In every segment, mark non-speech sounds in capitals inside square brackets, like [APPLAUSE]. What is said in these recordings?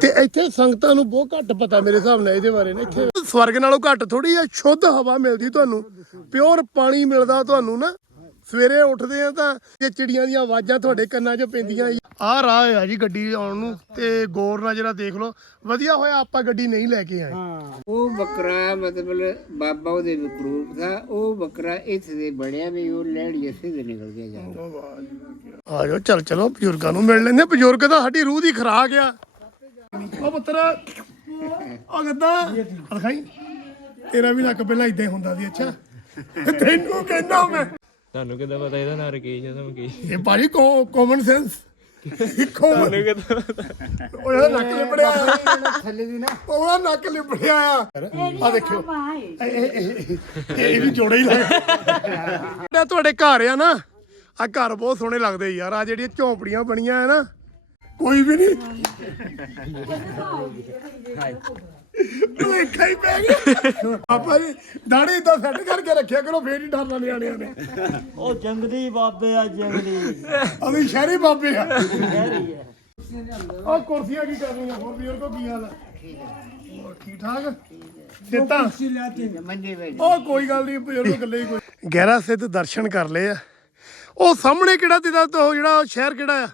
ਤੇ ਇੱਥੇ ਸੰਗਤਾਂ ਨੂੰ ਬਹੁਤ ਘੱਟ ਪਤਾ ਮੇਰੇ ਹਿਸਾਬ ਨਾਲ ਇਹਦੇ ਬਾਰੇ ਨਾ। ਇੱਥੇ ਸਵਰਗ ਨਾਲੋਂ ਘੱਟ ਥੋੜੀ ਆ ਸ਼ੁੱਧ ਹਵਾ ਮਿਲਦੀ ਤੁਹਾਨੂੰ ਪਿਓਰ ਪਾਣੀ ਮਿਲਦਾ ਤੁਹਾਨੂੰ ਨਾ। ਸਵੇਰੇ ਉੱਠਦੇ ਆ ਤਾਂ ਇਹ ਚਿੜੀਆਂ ਦੀਆਂ ਆਵਾਜ਼ਾਂ ਤੁਹਾਡੇ ਕੰਨਾਂ 'ਚ ਪੈਂਦੀਆਂ ਆਹ ਰਾਹ ਆ ਜੀ ਗੱਡੀ ਆਉਣ ਨੂੰ ਤੇ ਗੌਰ ਨਾਲ ਜਿਹੜਾ ਦੇਖ ਲਓ। ਵਧੀਆ ਹੋਇਆ ਆਪਾਂ ਗੱਡੀ ਨਹੀਂ ਲੈ ਕੇ ਆਏ। ਉਹ ਬੱਕਰਾ ਮਤਲਬ ਬਾਬਾ ਉਹਦੇ ਵਿਕਰੂਪ ਦਾ ਉਹ ਬੱਕਰਾ ਇੱਥੇ ਦੇ ਬਣਿਆ ਵੀ ਉਹ ਲੈੜੀ ਇੱਥੇ ਦੇ ਨਿਕਲ ਗਿਆ। ਜਾ ਆ ਜਾਓ ਚੱਲ ਚਲੋ ਬਜ਼ੁਰਗਾਂ ਨੂੰ ਮਿਲ ਲੈਂਦੇ ਬਜ਼ੁਰਗ ਤਾਂ ਸਾਡੀ ਰੂਹ ਦੀ ਖਰਾਕ ਆ। ਉਹ ਪੁੱਤਰ ਉਹ ਗੱਦਾ ਅਲਖਾਈ ਤੇਰਾ ਵੀ ਨੱਕ ਪਹਿਲਾਂ ਇਦਾਂ ਹੀ ਹੁੰਦਾ ਸੀ ਅੱਛਾ। ਤੈਨੂੰ ਕਹਿੰਦਾ ਮੈਂ। ਤੁਹਾਨੂੰ ਕਿੱਦਾਂ ਪਤਾ ਇਹਦਾ ਨਾਂ ਰਕੇਸ਼ ਹੈ ਤਾਂ ਕੀ ਇਹ ਭਾਜੀ ਕਾਮਨ ਸੈਂਸ ਕਾਮਨ ਉਹਦਾ ਨੱਕ ਲਿਬੜਿਆ ਆ। ਥੱਲੇ ਦੀ ਨਾ। ਉਹਦਾ ਨੱਕ ਲਿਬੜਿਆ ਆ। ਆ ਦੇਖਿਓ। ਇਹ- ਇਹ- ਇਹ- ਇਹ ਵੀ ਜੋੜਾ ਹੀ ਲੱਗ ਤੁਹਾਡੇ ਘਰ ਆ ਨਾ। ਆ ਘਰ ਬਹੁਤ ਸੋਹਣੇ ਲੱਗਦੇ ਯਾਰ। ਆ ਜਿਹੜੀਆਂ ਝੌਂਪੜੀਆਂ ਬਣੀਆਂ ਆ ਨਾ। ਕੋਈ ਵੀ ਨਹੀਂ। ਭੁਲੇਖਾ ਹੀ ਪੈ ਗਿਆ। ਪਾਪਾ ਜੀ ਦਾੜੀ ਤਾਂ ਸੈੱਟ ਕਰਕੇ ਰੱਖਿਆ ਕਰੋ ਫੇਰ ਹੀ ਡਰਨਾ ਨਿਆਣਿਆਂ ਨੇ। ਉਹ ਜੰਗਲੀ ਬਾਬੇ ਆ ਜੰਗਲੀ। ਅਸੀਂ ਸ਼ਹਿਰੀ ਬਾਬੇ ਆ। ਆ। ਕੁਰਸੀਆਂ ਕੀ ਕਰਨੀਆਂ ਹੋਰ ਵੀਰ ਕੋ ਕੀ ਹਾਲ ਹੈ ਹੋਰ ਠੀਕ ਠਾਕ ਦਿੱਤਾ। ਮੰਜੇ ਵਿੱਚ ਉਹ ਕੋਈ ਗੱਲ ਨਹੀਂ ਬਜ਼ੁਰਗ ਗੱਲੇ ਹੀ ਕੋਈ। ਗਹਿਰਾ ਸਿੱਧ ਦਰਸ਼ਨ ਕਰ ਲਏ ਆ। ਉਹ ਸਾਹਮਣੇ ਕਿਹੜਾ ਦਿੱਤਾ ਉਹ ਜਿਹੜਾ ਸ਼ਹਿਰ ਕਿਹੜਾ ਆ?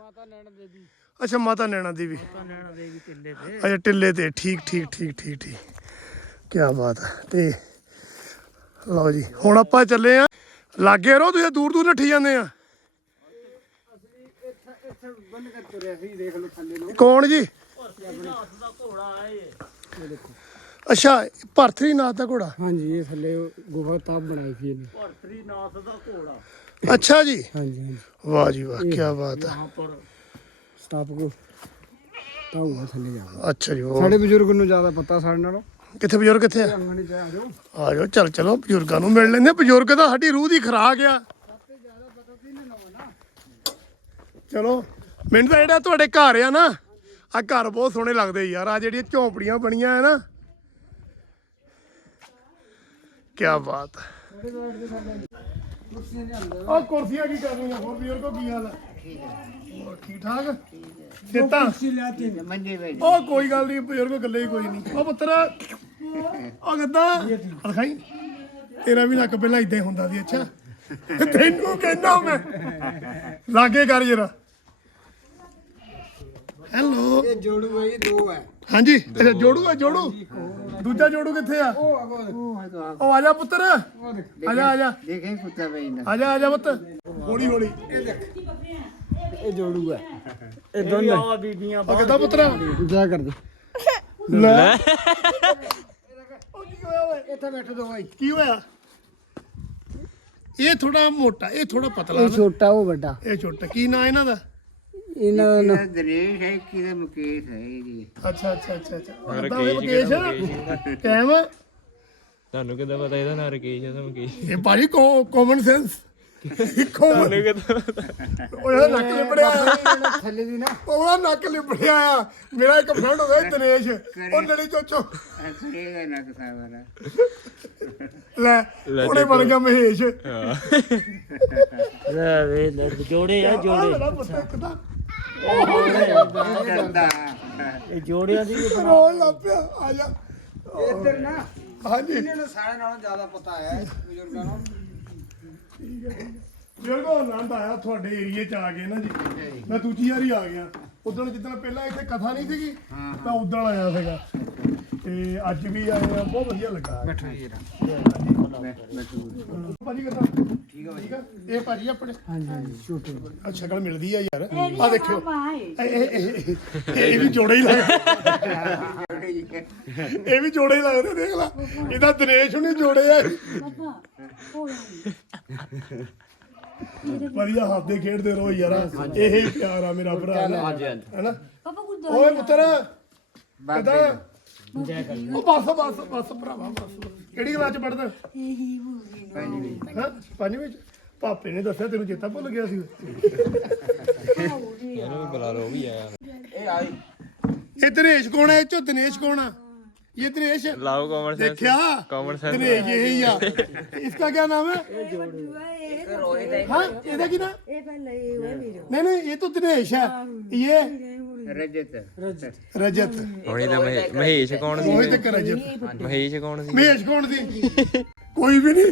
ਅੱਛਾ ਮਾਤਾ ਨੈਣਾ ਦੇਵੀ ਅੱਛਾ ਟਿੱਲੇ ਤੇ। ਠੀਕ ਠੀਕ ਠੀਕ ਠੀਕ ਠੀਕ। ਕੀ ਬਾਤ ਹੈ। ਤੇ ਲਓ ਜੀ ਹੁਣ ਆਪਾਂ ਚੱਲੇ ਆ। ਲਾਗੇ ਰਹੋ ਤੁਸੀਂ ਦੂਰ ਦੂਰ ਨੱਠੀ ਜਾਂਦੇ ਆ। ਕੌਣ ਜੀ? ਅੱਛਾ ਭਰਤਰੀ ਨਾਥ ਦਾ ਘੋੜਾ। ਹਾਂਜੀ ਇਹ ਥੱਲੇ ਗੁਫਾ ਤਾਬ ਬਣਾਈ ਸੀ ਇਹਨੇ। ਅੱਛਾ ਜੀ। ਹਾਂਜੀ ਹਾਂਜੀ। ਵਾਹ ਜੀ ਵਾਹ ਕੀ ਬਾਤ ਹੈ। ਸਟਾਪ ਕੋ ਤਾਂ ਉਹ ਥੱਲੇ ਜਾ ਅੱਛਾ ਜੀ ਵਾਹ। ਸਾਡੇ ਬਜ਼ੁਰਗ ਨੂੰ ਜ਼ਿਆਦਾ ਪਤਾ ਸਾਡੇ ਨਾਲੋਂ। ਕਿੱਥੇ ਬਜ਼ੁਰਗ ਕਿੱਥੇ ਆ? ਅੰਗਣੀ ਚ ਆ ਜਾਓ। ਆ ਜਾਓ ਚੱਲ ਚਲੋ ਬਜ਼ੁਰਗਾਂ ਨੂੰ ਮਿਲ ਲੈਂਦੇ ਬਜ਼ੁਰਗ ਤਾਂ ਸਾਡੀ ਰੂਹ ਦੀ ਖਰਾਕ ਆ। ਚਲੋ ਮੈਨੂੰ ਤਾਂ ਜਿਹੜਾ ਤੁਹਾਡੇ ਘਰ ਆ ਨਾ ਆ ਘਰ ਬਹੁਤ ਸੋਹਣੇ ਲੱਗਦੇ ਯਾਰ ਆ ਜਿਹੜੀਆਂ ਝੌਂਪੜੀਆਂ ਬਣੀਆਂ ਆ ਨਾ। ਕੀ ਬਾਤ ਹੈ ਆ। ਕੁਰਸੀਆਂ ਕੀ ਕਰਨੀਆਂ ਹੋਰ ਬਜ਼ੁਰਗੋ ਕੀ ਹਾਲ ਹੈ ਹੋਰ ਠੀਕ ਠਾਕ? ਦਿੱਤਾ ਮੰਜੇ ਵਿੱਚ ਉਹ ਕੋਈ ਗੱਲ ਨਹੀਂ ਬਜ਼ੁਰਗ ਗੱਲੇ ਹੀ ਕੋਈ ਨਹੀਂ। ਉਹ ਪੁੱਤਰ ਉਹ ਗੱਦਾ ਅਲਖਾਈ ਤੇਰਾ ਵੀ ਨੱਕ ਪਹਿਲਾਂ ਇਦਾਂ ਹੀ ਹੁੰਦਾ ਸੀ ਅੱਛਾ। ਤੈਨੂੰ ਕਹਿੰਦਾ ਮੈਂ। ਲਾਗੇ ਕਰ ਜਰਾ। ਹੈਲੋ। ਇਹ ਜੋੜੂ ਹੈ ਦੋ ਹੈ। ਹਾਂਜੀ ਅੱਛਾ ਜੋੜੂ ਆ ਜੋੜੂ। ਦੂਜਾ ਜੋੜੂ ਕਿੱਥੇ ਆ? ਉਹ ਹੈ ਤਾਂ ਉਹ ਆ ਜਾ ਪੁੱਤਰ। ਆ ਜਾ ਆ ਜਾ। ਦੇਖੇ ਕੁੱਤਾ ਬਈ ਨਾ ਆ ਜਾ ਆ ਜਾ ਪੁੱਤ। ਹੌਲੀ ਹੌਲੀ। ਇਹ ਜੋੜੂ ਹੈ ਇਹ ਦੋਨੋਂ। ਆ ਬੀਬੀਆਂ ਉਹ ਕਿੱਦਾਂ ਪੁੱਤਰ। ਜਾ ਕਰ ਦੇ। ਲੈ। ਉਹ ਕੀ ਹੋਇਆ ਓਏ? ਇੱਥੇ ਬੈਠੋ ਦੋ ਭਾਈ। ਕੀ ਹੋਇਆ? ਇਹ ਥੋੜਾ ਮੋਟਾ ਇਹ ਥੋੜਾ ਪਤਲਾ ਇਹ ਛੋਟਾ ਉਹ ਵੱਡਾ। ਇਹ ਛੋਟਾ। ਕੀ ਨਾਂ ਇਹਨਾਂ ਦਾ? ਇਹਨਾਂ ਦਾ ਨਾਂ ਦਨੇਸ਼ ਹੈ ਕਿਹਦਾ ਮੁਕੇਸ਼ ਹੈ ਜੀ ਅੱਛਾ ਅੱਛਾ ਅੱਛਾ ਅੱਛਾ। ਰਕੇਸ਼ ਮੁਕੇਸ਼ ਕਾਇਮ ਤੁਹਾਨੂੰ ਕਿੱਦਾਂ ਪਤਾ ਇਹਦਾ ਨਾਂ ਰਕੇਸ਼ ਹੈ ਤਾਂ ਕੀ ਇਹ ਭਾਜੀ ਕਾਮਨ ਸੈਂਸ ਕਾਮਨ ਉਹਦਾ ਨੱਕ ਲਿਬੜਿਆ ਆ ਥੱਲੇ ਦੀ ਨਾ। ਉਹਦਾ ਨੱਕ ਲਿਬੜਿਆ ਆ ਮੇਰਾ ਇੱਕ ਫਰੈਂਡ ਸੀ ਦਿਨੇਸ਼। ਉਹ ਨੜੀ ਚੋਚੋ ਕਰੇਗਾ ਨਾ ਕਸਾਵਰਾ ਲੈ ਉਹਨੇ ਬਣ ਗਿਆ ਮਹੇਸ਼। ਲੈ ਵੇ ਲੈ ਜੋੜੇ ਆ ਜੋੜੇ। ਮੇਰਾ ਪੁੱਤ ਇੱਕ ਡਰਦਾ ਇਹ ਜੋੜਿਆਂ ਦੀ ਵੀ ਰੋਣ ਲੱਗ ਪਿਆ। ਆ ਜਾ। ਇੱਧਰ ਨਾ। ਹਾਂਜੀ। ਇਹਨੂੰ ਸਾਰੇ ਨਾਲੋਂ ਜ਼ਿਆਦਾ ਪਤਾ ਹੈ ਬਜ਼ੁਰਗਾਂ ਨੂੰ। ਜਿਹੜਾ ਆਨੰਦ ਆਇਆ ਤੁਹਾਡੇ ਏਰੀਏ ਚ ਆ ਗਏ ਨਾ ਜੀ ਮੈਂ ਦੂਜੀ ਵਾਰੀ ਆ ਗਿਆ। ਉਦੋਂ ਜਿੱਦਣ ਪਹਿਲਾਂ ਇੱਥੇ ਕਥਾ ਨਹੀਂ ਸੀਗੀ ਤਾਂ ਉਦੋਂ ਆਇਆ ਸੀਗਾ। ਤੇ ਅੱਜ ਵੀ ਆਏ ਆ ਬਹੁਤ ਵਧੀਆ ਲੱਗਾ। ਬੈਠੋ ਜੀ। ਭਾਜੀ ਕਿੱਦਾਂ ਠੀਕ ਆ ਇਹ ਭਾਜੀ ਆਪਣੇ? ਹਾਂਜੀ ਛੋਟੇ ਆ। ਸ਼ਕਲ ਮਿਲਦੀ ਆ ਯਾਰ। ਆ ਦੇਖਿਓ। ਇਹ। ਵੀ ਜੋੜੇ ਹੀ ਲੱਗਦੇ। ਇਹ ਵੀ ਜੋੜੇ ਹੀ ਲੱਗਦੇ ਦੇਖ ਲੈ। ਇਹਦਾ ਦਿਨੇਸ਼ ਹੁਣੇ ਜੋੜੇ ਆ। ਵਧੀਆ ਹੱਸਦੇ ਖੇਡਦੇ ਰਹੋ ਯਾਰ। ਇਹ ਹੀ ਪਿਆਰ ਆ ਮੇਰਾ ਭਰਾ। ਹਾਂਜੀ ਹੈਨਾ? ਓਏ ਪੁੱਤਰ ਕਿਦਾਂ? ਉਹ ਬਸ ਬਸ ਬਸ ਭਰਾਵਾ ਬਸ। ਕਿਹੜੀ ਕਲਾਸ ਚ ਪੜਦਾ ਹਾਂ? ਪੰਜਵੀਂ ਵਿੱਚ? ਪਾਪੇ ਨੇ ਦੱਸਿਆ ਤੈਨੂੰ ਚੇਤਾ ਭੁੱਲ ਗਿਆ ਸੀ। ਵੀ ਆਇਆ। ਇਹ ਦਿਨੇਸ਼ ਕੌਣ ਹੈ ਇਹ ਚੋ ਦਿਨੇਸ਼ ਕੌਣ ਆ? ਇਹ ਦਿਨੇਸ਼ ਲਾਓ ਕਾਮਨ ਸੈਂਸ देखा ਕਾਮਨ ਸੈਂਸ दिनेश यही आ इसका क्या नाम है हाँ ਇਹਦਾ ਕੀ ਨਾਮ ਨਹੀਂ ਨਹੀਂ ਇਹ ਤਾਂ ਦਿਨੇਸ਼ ਹੈ ਇਹ ਰਜਤ ਰਜਤ ਹੁਣੇ ਤਾਂ ਮਹੇ- ਮਹੇਸ਼ ਕੌਣ ਸੀ ਉਹੀ ਤੇ ਰਜਤ ਮਹੇਸ਼ ਕੌਣ ਸੀ ਮਹੇਸ਼ ਕੌਣ ਸੀ ਕੋਈ ਵੀ ਨਹੀਂ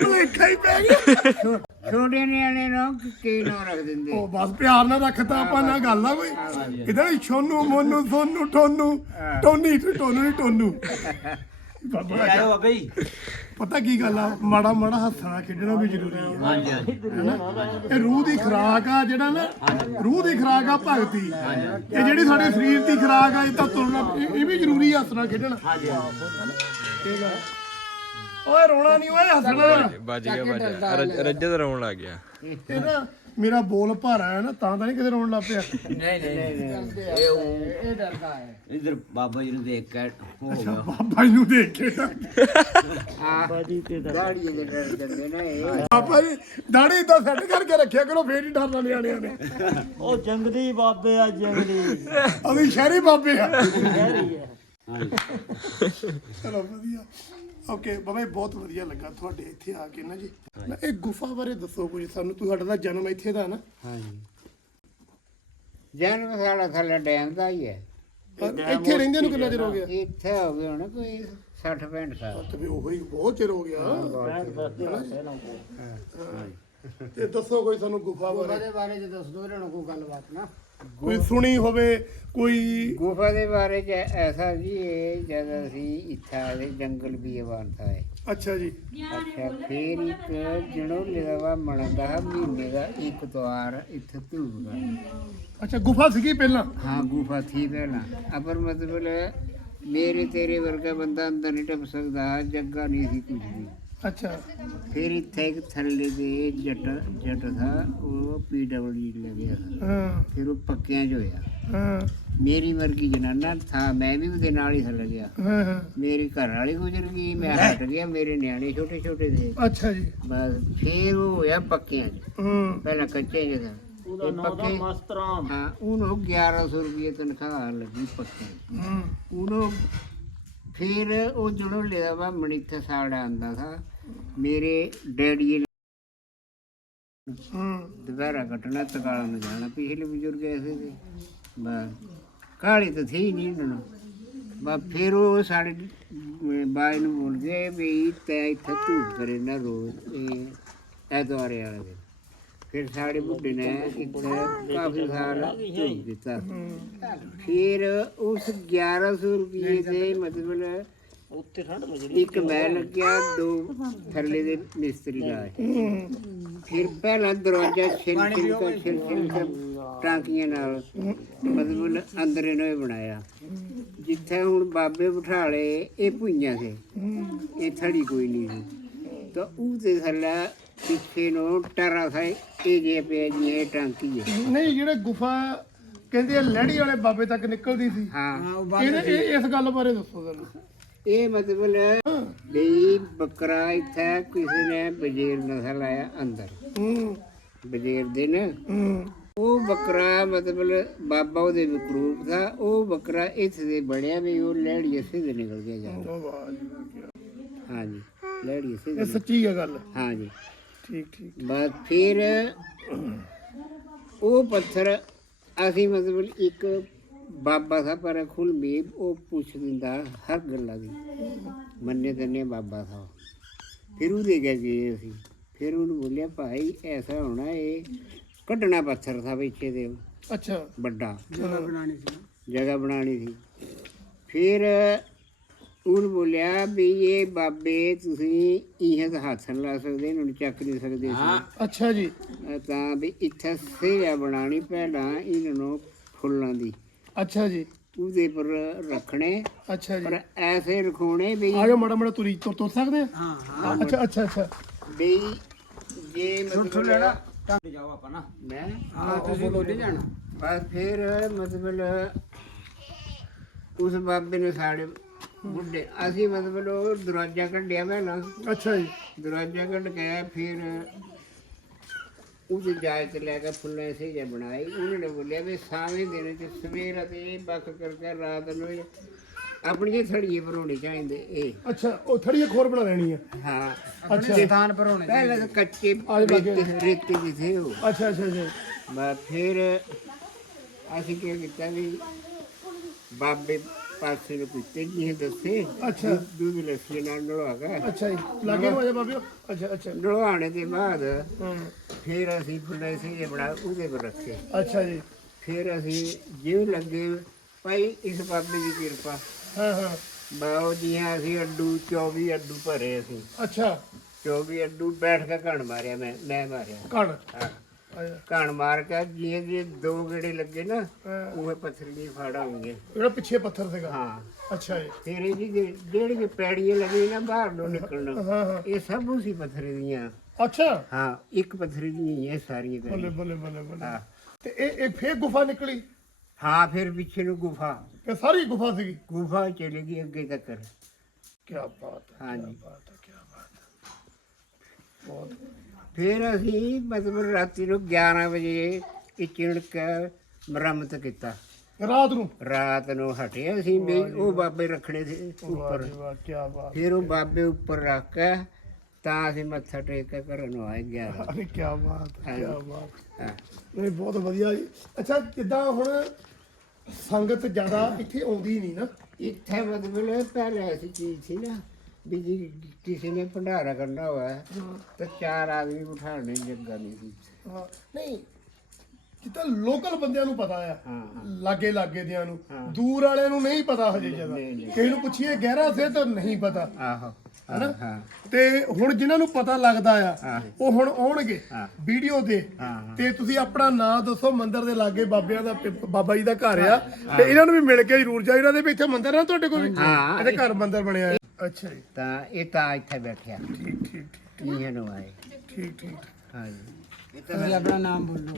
ਭੁਲੇਖਾ ਹੀ ਪੈ ਗਿਆ। ਛੋਟੇ ਨਿਆਣੇ ਨੂੰ ਕੀ ਨਾਂ ਰੱਖ ਦਿੰਦੇ? ਉਹ ਬਸ ਪਿਆਰ ਨਾਲ ਰੱਖਤਾ ਆਪਾਂ ਨਾ ਗੱਲ ਆ ਕੋਈ। ਇਧਰ ਛੋਨੂ ਮੋਨੂ ਸੋਨੂ ਟੋਨੂ ਟੋਨੀ ਤੇ ਟੋਨੂ ਨਹੀਂ ਟੋਨੂ। ਬਾਬਾ ਆਇਓ ਬਾਬੇ ਜੀ ਪਤਾ ਕੀ ਗੱਲ ਆ ਮਾੜਾ ਮਾੜਾ ਹੱਸਣਾ ਖੇਡਣਾ ਵੀ ਜ਼ਰੂਰੀ ਹੈ ਹਾਂਜੀ ਹੈਨਾ? ਇਹ ਰੂਹ ਦੀ ਖੁਰਾਕ ਆ ਜਿਹੜਾ ਨਾ ਰੂਹ ਦੀ ਖੁਰਾਕ ਆ ਭਗਤੀ। ਇਹ ਜਿਹੜੀ ਸਾਡੇ ਸਰੀਰ ਦੀ ਖੁਰਾਕ ਆ ਇਹ ਤਾਂ ਤੁਰਨਾ ਇਹ ਵੀ ਜ਼ਰੂਰੀ ਆ ਹੱਸਣਾ ਖੇਡਣਾ। ਠੀਕ ਆ। ਓਏ ਰੋਣਾ ਨਹੀਂ ਓਏ ਹੱਸਣਾ। ਵੱਜ ਗਿਆ ਵੱਜ ਗਿਆ। ਰਜ- ਰਜਤ ਰੋਣ ਲੱਗ ਗਿਆ। ਇਹ ਨਾ ਮੇਰਾ ਬੋਲ ਭਾਰਾ ਹੈ ਨਾ ਤਾਂ ਤਾਂ ਨਹੀਂ ਕਿਤੇ ਰੋਣ ਲੱਗ ਪਿਆ। ਇਧਰ ਬਾਬਾ ਜੀ ਨੂੰ ਦੇਖ ਕੇ ਹੋ ਗਿਆ। ਬਾਬਾ ਜੀ ਨੂੰ ਦੇਖ ਕੇ। ਦਾੜੀ ਦੇ ਡਰ ਦਿੰਦੇ ਨੇ ਇਹ। ਬਾਬਾ ਜੀ ਦਾੜੀ ਤਾਂ ਸੈੱਟ ਕਰਕੇ ਰੱਖਿਆ ਕਰੋ ਫੇਰ ਹੀ ਡਰਨਾ ਨਿਆਣਿਆਂ ਨੇ। ਉਹ ਜੰਗਲੀ ਬਾਬੇ ਆ ਜੰਗਲੀ। ਅਸੀਂ ਸ਼ਹਿਰੀ ਬਾਬੇ ਆ। ਸ਼ਹਿਰੀ ਹੈ ਚਲੋ ਵਧੀਆ। ਓਕੇ ਬਾਬਾ ਜੀ ਬਹੁਤ ਵਧੀਆ ਲੱਗਾ ਤੁਹਾਡੇ ਇੱਥੇ ਆ ਕੇ ਨਾ ਜੀ। ਨਾ ਇਹ ਗੁਫਾ ਬਾਰੇ ਦੱਸੋ ਕੁਝ ਸਾਨੂੰ ਤੁਹਾਡਾ ਤਾਂ ਜਨਮ ਇੱਥੇ ਦਾ ਨਾ। ਹਾਂਜੀ। ਜਨਮ ਸਾਡਾ ਥੱਲੇ ਡੈਮ ਦਾ ਹੀ ਹੈ। ਇੱਥੇ ਰਹਿੰਦੇ ਨੂੰ ਕਿੰਨਾ ਚਿਰ ਹੋ ਗਿਆ? ਇੱਥੇ ਹੋ ਗਏ ਹੁਣ ਕੋਈ 60 65 ਸਾਲ। ਤੇ ਵੀ ਉਹੀ ਬਹੁਤ ਚਿਰ ਹੋ ਗਿਆ। ਤੇ ਦੱਸੋ ਕੋਈ ਸਾਨੂੰ ਗੁਫਾ ਬਾਰੇ। ਬਾਰੇ ਜੇ ਦੱਸ ਦੋ ਇਹਨਾਂ ਨੂੰ ਕੋਈ ਗੱਲਬਾਤ ਨਾ। ਕੋਈ ਸੁਣੀ ਹੋਵੇ ਕੋਈ ਗੁਫਾ ਦੇ ਬਾਰੇ ਚ ਐਸਾ ਜੀ ਇਹ ਜਦ ਅਸੀਂ ਇੱਥੇ ਆਏ ਜੰਗਲ ਵੀ ਬਣਦਾ ਹੈ। ਅੱਛਾ ਜੀ। ਅੱਛਾ ਫੇਰ ਇੱਕ ਜਣੋਲੇ ਦਾ ਵਾ ਮਣਦਾ ਮਹੀਨੇ ਦਾ ਇੱਕ ਤਵਾਰ ਇੱਥੇ ਧੂਗਾ ਅੱਛਾ ਗੁਫਾ ਸੀਗੀ ਪਹਿਲਾਂ? ਹਾਂ ਗੁਫਾ ਥੀ ਪਹਿਲਾਂ। ਅਪਰ ਮਤਲਬ ਮੇਰੇ ਤੇਰੇ ਵਰਗਾ ਬੰਦਾ ਅੰਦਰ ਨਹੀਂ ਟੱਪ ਸਕਦਾ ਜੱਗਾ ਨਹੀਂ ਸੀ ਕੁਝ ਵੀ। ਅੱਛਾ। ਫਿਰ ਇੱਥੇ ਇੱਕ ਥੱਲੇ ਦੇ ਜੱਟ ਜੱਟ ਥਾ ਉਹ ਪੀਡਬਲਯੂ ਲੱਗਿਆ ਸੀ। ਹਾਂ। ਫਿਰ ਉਹ ਪੱਕਿਆਂ 'ਚ ਹੋਇਆ। ਹਾਂ। ਮੇਰੀ ਵਰਗੀ ਜਨਾਨਾ ਥਾ ਮੈਂ ਵੀ ਉਹਦੇ ਨਾਲ ਹੀ ਥੱਲੇ ਗਿਆ। ਹਾਂ ਹਾਂ। ਮੇਰੀ ਘਰ ਵਾਲੀ ਗੁਜ਼ਰ ਗਈ ਮੈਂ ਹਟ ਗਿਆ ਮੇਰੇ ਨਿਆਣੇ ਛੋਟੇ ਛੋਟੇ ਸੀ ਅੱਛਾ ਜੀ। ਬਸ ਫਿਰ ਉਹ ਹੋਇਆ ਪੱਕਿਆਂ 'ਚ। ਹੂੰ। ਪਹਿਲਾਂ ਕੱਚੇ ਜਿਹਾ ਉਹਦਾ ਨਾਮ ਦਾ ਮਸਤਰਾਮ। ਹਾਂ ਉਹਨੂੰ 1100 ਰੁਪਏ ਤਨਖਾਹ ਲੱਗੀ ਪੱਕੇ ਹੂੰ। ਉਹਨੂੰ ਫਿਰ ਉਹ ਜਦੋਂ ਲਿਆ ਵਾ ਮਣਿੱਥ ਸਾੜਾ ਆਂਦਾ ਥਾ ਮੇਰੇ ਡੈਡੀ ਨੇ ਹੂੰ। ਦੁਪਹਿਰਾ ਕੱਟਣਾ ਤਕਾਲਾ ਨੂੰ ਜਾਣਾ ਪਿਛਲੇ ਬਜ਼ੁਰਗ ਐਸੇ ਸੀ। ਬਸ ਕਾਲੀ ਤਾਂ ਥੀ ਨਹੀਂ ਇਹਨਾਂ ਨੂੰ। ਬਸ ਫਿਰ ਉਹ ਸਾਡੇ ਬਾਈ ਨੂੰ ਬੋਲ ਗਏ ਵੀ ਤੈ ਇੱਥੇ ਧੂਪ ਕਰੇ ਨਾ ਰੋਜ਼ ਇਹ ਐਤਵਾਰੇ ਵਾਲੇ ਦਿਨ। ਫਿਰ ਸਾਡੇ ਬੁੱਢੇ ਨੇ ਇੱਥੇ ਕਾਫੀ ਸਾਲ ਦਿੱਤਾ। ਫਿਰ ਉਸ 1100 ਰੁਪਏ ਦੇ ਮਤਲਬ ਉੱਤੇ ਠੰਡ ਲੱਗਦੀ ਇੱਕ ਮੈਂ ਲੱਗਿਆ ਦੋ ਥੱਲੇ ਦੇ ਮਿਸਤਰੀ ਲਾਏ ਫਿਰ ਪਹਿਲਾਂ ਦਰਵਾਜ਼ਾ ਛਿਲ ਛਿਲ ਕੇ ਛਿਲ ਛਿਲ ਕੇ ਟਾਂਕੀਆਂ ਨਾਲ ਮਤਲਬ ਅੰਦਰ ਇਹਨੂੰ ਇਹ ਬਣਾਇਆ। ਜਿੱਥੇ ਹੁਣ ਬਾਬੇ ਬਿਠਾਲੇ ਇਹ ਭੁਈਆਂ ਸੀ ਇਹ ਥੜੀ ਕੋਈ ਨਹੀਂ ਸੀ। ਤਾਂ ਉਹਦੇ ਥੱਲੇ ਪਿੱਛੇ ਨੂੰ ਟਰਾ ਸੀ ਇਹ ਜੇ ਪਿਆ ਜੀ ਇਹ ਟਾਂਕੀ ਹੈ। ਨਹੀਂ ਜਿਹੜੇ ਗੁਫਾ ਕਹਿੰਦੇ ਆ ਲੜੀ ਵਾਲੇ ਬਾਬੇ ਤੱਕ ਨਿਕਲਦੀ ਸੀ। ਹਾਂ। ਇਹਦੇ ਇਹ- ਇਸ ਗੱਲ ਬਾਰੇ ਦੱਸੋ ਸਾਨੂੰ ਇਹ ਮਤਲਬ ਵੀ ਬੱਕਰਾ ਇੱਥੇ ਕਿਸੇ ਨੇ ਬਜੇਰ ਨਸਲ ਆਇਆ ਅੰਦਰ। ਹੂੰ। ਬਜੇਰ ਦੇ ਨੇ। ਉਹ ਬੱਕਰਾ ਮਤਲਬ ਬਾਬਾ ਉਹਦੇ ਵਿਕਰੂਪ ਦਾ ਉਹ ਬੱਕਰਾ ਇੱਥੇ ਦੇ ਬਣਿਆ ਵੀ ਉਹ ਲੈੜੀ ਇਸੇ ਦੇ ਨਿਕਲ ਗਿਆ ਜਾ ਹਾਂਜੀ ਲੈੜੀ ਇਸੇ ਇਹ ਦੇ ਸੱਚੀ ਹੈ ਗੱਲ। ਹਾਂਜੀ। ਠੀਕ ਠੀਕ। ਬਸ ਫਿਰ ਉਹ ਪੱਥਰ ਅਸੀਂ ਮਤਲਬ ਇੱਕ ਬਾਬਾ ਸਾ ਪਰ ਖੁੱਲ ਮੇ ਉਹ ਪੁੱਛ ਦਿੰਦਾ ਹਰ ਗੱਲਾਂ ਦੀ। ਮੰਨੇ ਤੰਨੇ ਬਾਬਾ ਸਾ ਫਿਰ ਉਹਦੇ ਗਏ ਗਏ ਅਸੀਂ। ਫਿਰ ਉਹਨੂੰ ਬੋਲਿਆ ਭਾਈ ਐਸਾ ਹੋਣਾ ਇਹ ਕੱਢਣਾ ਪੱਥਰ ਥਾ ਪਿੱਛੇ ਦੇ ਅੱਛਾ। ਵੱਡਾ। ਜਗ੍ਹਾ ਬਣਾਣੀ ਸੀ। ਜਗ੍ਹਾ ਬਣਾਣੀ ਸੀ। ਫਿਰ ਉਹਨੂੰ ਬੋਲਿਆ ਵੀ ਇਹ ਬਾਬੇ ਤੁਸੀਂ ਇਹ ਤਾਂ ਹੱਥ ਨੀ ਲਾ ਸਕਦੇ ਇਹਨਾਂ ਨੂੰ ਚੱਕ ਨਹੀਂ ਸਕਦੇ ਸੀ। ਅੱਛਾ ਜੀ। ਤਾਂ ਵੀ ਇੱਥੇ ਸਿਹਰਾ ਬਣਾਣੀ ਪਹਿਲਾਂ ਇਹਨਾਂ ਨੂੰ ਫੁੱਲਾਂ ਦੀ। ਅੱਛਾ ਜੀ। ਉਹਦੇ ਪਰ ਰੱਖਣੇ ਅੱਛਾ ਜੀ। ਪਰ ਐਸੇ ਰਖਾਉਣੇ ਵੀ ਆ ਜਾਓ ਮਾੜਾ ਮਾੜਾ ਤੁਰੀ ਤੁਰ ਤੁਰ ਸਕਦੇ ਆ? ਹਾਂ ਹਾਂ। ਅੱਛਾ ਅੱਛਾ ਅੱਛਾ। ਵੀ ਜੇ ਮਤਲਬ ਜਾਓ ਆਪਾਂ ਨਾ। ਮੈਂ ਹਾਂ ਤੁਸੀਂ ਬੋਲੀ ਜਾਣਾ ਬਸ ਫਿਰ ਮਤਲਬ ਉਸ ਬਾਬੇ ਨੇ ਸਾਡੇ ਬੁੱਢੇ ਅਸੀਂ ਮਤਲਬ ਉਹ ਦਰਵਾਜ਼ਾ ਕੱਢਿਆ ਪਹਿਲਾਂ। ਅੱਛਾ ਜੀ। ਦਰਵਾਜ਼ਾ ਕੱਢ ਕੇ ਫਿਰ ਉਹਦੀ ਜਾਇਜ਼ ਲੈ ਕੇ ਫੁੱਲਾਂ ਸੇ ਜੇ ਬਣਾਈ ਉਹਨਾਂ ਨੇ ਬੋਲਿਆ ਵੀ ਸਾਵੇਂ ਦਿਨ ਚ ਸਵੇਰ ਅਤੇ ਬੱਕ ਕਰਕੇ ਰਾਤ ਨੂੰ ਇਹ ਆਪਣੀਆਂ ਥੜੀਏ ਬਣਾਉਣੇ ਚਾਹੀਦੇ ਇਹ। ਅੱਛਾ ਉਹ ਥੜੀਏ ਖੋਰ ਬਣਾ ਲੈਣੀ ਆ ਹਾਂ। ਅੱਛਾ। ਸਥਾਨ ਪਰ ਹੋਣੇ ਪਹਿਲਾਂ ਤਾਂ ਕੱਚੇ। ਰੇਤੇ ਰੇਤੇ ਦੇ ਥੇ ਉਹ। ਅੱਛਾ ਅੱਛਾ ਅੱਛਾ। ਮੈਂ ਫਿਰ ਅਸੀਂ ਕੀ ਕੀਤਾ ਵੀ ਬਾਬੇ ਪਾਸੇ ਨੂੰ ਪੀਤੇ ਜੀ ਦੱਸੇ। ਅੱਛਾ। ਦੁੱਧ- ਦੁੱਧ ਲੱਸੀ ਨਾਲ ਨਲਵਾਗਾ ਅੱਛਾ ਜੀ। ਲਾਗੇ ਨੂੰ ਆ ਜਾ ਬਾਬਿਓ। ਅੱਛਾ ਅੱਛਾ। ਨਲਵਾਣੇ ਦੇ ਬਾਅਦ ਹਾਂ। ਫਿਰ ਅਸੀਂ ਫੁੱਲੇ ਸੀ ਬਣਾ ਉਹਦੇ ਪਰ ਰੱਖੇ। ਅੱਛਾ ਜੀ। ਫਿਰ ਅਸੀਂ ਜਿਉਂ ਲੱਗੇ। ਭਾਈ ਇਸ ਬਾਬੇ ਦੀ ਕਿਰਪਾ। ਹਾਂ ਹਾਂ। ਬਾਉ ਜੀਆਂ ਅਸੀਂ ਅੱਡੂ 24 ਅੱਡੂ ਭਰੇ ਅਸੀਂ। ਅੱਛਾ। 24 ਅੱਡੂ ਬੈਠ ਕੇ ਘਣ ਮਾਰਿਆ ਮੈਂ ਮੈਂ ਮਾਰਿਆ। ਹਾਂ। ਅੱਛਾ। ਘਣ ਮਾਰ ਕੇ ਜਿਵੇਂ ਜੇ ਦੋ ਗੇੜੇ ਲੱਗੇ ਨਾ ਹਾਂ। ਉਹ ਪੱਥਰੀ ਫਾੜਾ ਹੋਣਗੇ ਜਿਹੜਾ ਪਿੱਛੇ ਪੱਥਰ ਸੀਗਾ? ਹਾਂ। ਅੱਛਾ ਜੀ। ਫਿਰ ਇਹ ਜੀ ਜਿਹੜੀ ਪੈੜੀਆਂ ਲੱਗੀ ਨਾ ਬਾਹਰ ਨੂੰ ਨਿਕਲਣ। ਹਾਂ ਹਾਂ। ਇਹ ਸਭ ਉਸੇ ਪੱਥਰੇ ਦੀਆਂ। ਅੱਛਾ। ਹਾਂ ਇੱਕ ਪੱਥਰੀ ਦੀਆਂ ਹੀ ਇਹ ਸਾਰੀਆਂ ਬੱਲੇ ਬੱਲੇ ਬੱਲੇ ਬੱਲੇ। ਹਾਂ। ਤੇ ਇਹ ਇਹ ਫੇਰ ਗੁਫਾ ਨਿਕਲੀ? ਹਾਂ ਫਿਰ ਪਿੱਛੇ ਨੂੰ ਗੁਫਾ। ਇਹ ਸਾਰੀ ਗੁਫਾ ਸੀਗੀ? ਗੁਫਾ ਚਲੇ ਗਈ ਅੱਗੇ ਤੱਕ। ਕੀ ਬਾਤ ਹੈ ਹਾਂਜੀ। ਬਾਤ ਹੈ ਕੀ ਬਾਤ ਹੈ। ਬਹੁਤ ਫਿਰ ਅਸੀਂ ਮਤਲਬ ਰਾਤੀ ਨੂੰ 11 ਵਜੇ ਇਹ ਚਿਣਕ ਮੁਰੰਮਤ ਕੀਤਾ। ਰਾਤ ਨੂੰ? ਰਾਤ ਨੂੰ ਹਟੇ ਅਸੀਂ ਵੀ ਉਹ ਬਾਬੇ ਰੱਖਣੇ ਸੀ ਵਾਹ ਉੱਪਰ। ਜੀ ਵਾਹ ਕੀ ਬਾਤ ਫਿਰ ਉਹ ਬਾਬੇ ਉੱਪਰ ਰੱਖ ਕੇ ਤਾਂ ਅਸੀਂ ਮੱਥਾ ਟੇਕ ਕੇ ਘਰ ਨੂੰ ਆਏ 11 ਅਰੇ ਕੀ ਬਾਤ ਹੈ ਕੀ। ਬਾਤ ਹਾਂ। ਨਹੀਂ ਬਹੁਤ ਵਧੀਆ ਜੀ। ਅੱਛਾ ਕਿਦਾਂ ਹੁਣ ਸੰਗਤ ਜ਼ਿਆਦਾ ਇੱਥੇ ਆਉਂਦੀ ਨਹੀਂ ਨਾ। ਇੱਥੇ ਮਤਲਬ ਪਹਿਲੇ ਐਸੀ ਚੀਜ਼ ਸੀ ਨਾ ਵੀ ਜੀ ਕਿਸੇ ਨੇ ਭੰਡਾਰਾ ਕਰਨਾ ਹੋਇਆ ਤਾਂ ਚਾਰ ਆਦਮੀ ਬਿਠਾਉਣੇ ਜੱਗਾ ਨਹੀਂ ਸੀ। ਹਾਂ, ਨਹੀਂ ਕਿਤਾ ਲੋਕਲ ਬੰਦਿਆਂ ਨੂੰ ਪਤਾ ਆ ਹਾਂ। ਲਾਗੇ ਲਾਗੇ ਦਿਆਂ ਨੂੰ। ਦੂਰ ਵਾਲਿਆਂ ਨੂੰ ਨਹੀਂ ਪਤਾ ਹਜੇ ਜ਼ਿਆਦਾ। ਨਹੀਂ, ਨਹੀਂ। ਕਿਸੇ ਨੂੰ ਪੁੱਛੀਏ ਗਹਿਰਾ ਸੇ ਤਾਂ ਨਹੀਂ ਪਤਾ। ਆਹੋ। ਹਨਾ? ਤੇ ਹੁਣ ਜਿਨ੍ਹਾਂ ਨੂੰ ਪਤਾ ਲੱਗਦਾ ਆ। ਉਹ ਹੁਣ ਆਉਣਗੇ। ਵੀਡੀਓ ਦੇ। ਤੇ ਤੁਸੀਂ ਆਪਣਾ ਨਾਮ ਦੱਸੋ ਮੰਦਿਰ ਦੇ ਲਾਗੇ ਬਾਬਿਆਂ ਦਾ ਬਾਬਾ ਜੀ ਦਾ ਘਰ ਆ। ਤੇ ਇਹਨਾਂ ਨੂੰ ਵੀ ਮਿਲ ਕੇ ਜ਼ਰੂਰ ਜਾਓ। ਇਹਨਾਂ ਦੇ ਵੀ ਇੱਥੇ ਮੰਦਿਰ ਆ ਤੁਹਾਡੇ ਕੋਲ ਵੀ? ਹਾਂ। ਇਹਦੇ ਘਰ ਮੰਦਿਰ ਬਣਿਆ ਹੈ ਅੱਛਾ ਜੀ। ਤਾਂ ਇਹ ਤਾਂ ਇੱਥੇ ਬੈਠਿਆ। ਠੀਕ ਠੀਕ ਇਹ ਨੂੰ ਆਏ। ਠੀਕ ਠੀਕ। ਹਾਂਜੀ। ਤੁਸੀਂ ਆਪਣਾ ਨਾਮ ਬੋਲੋ।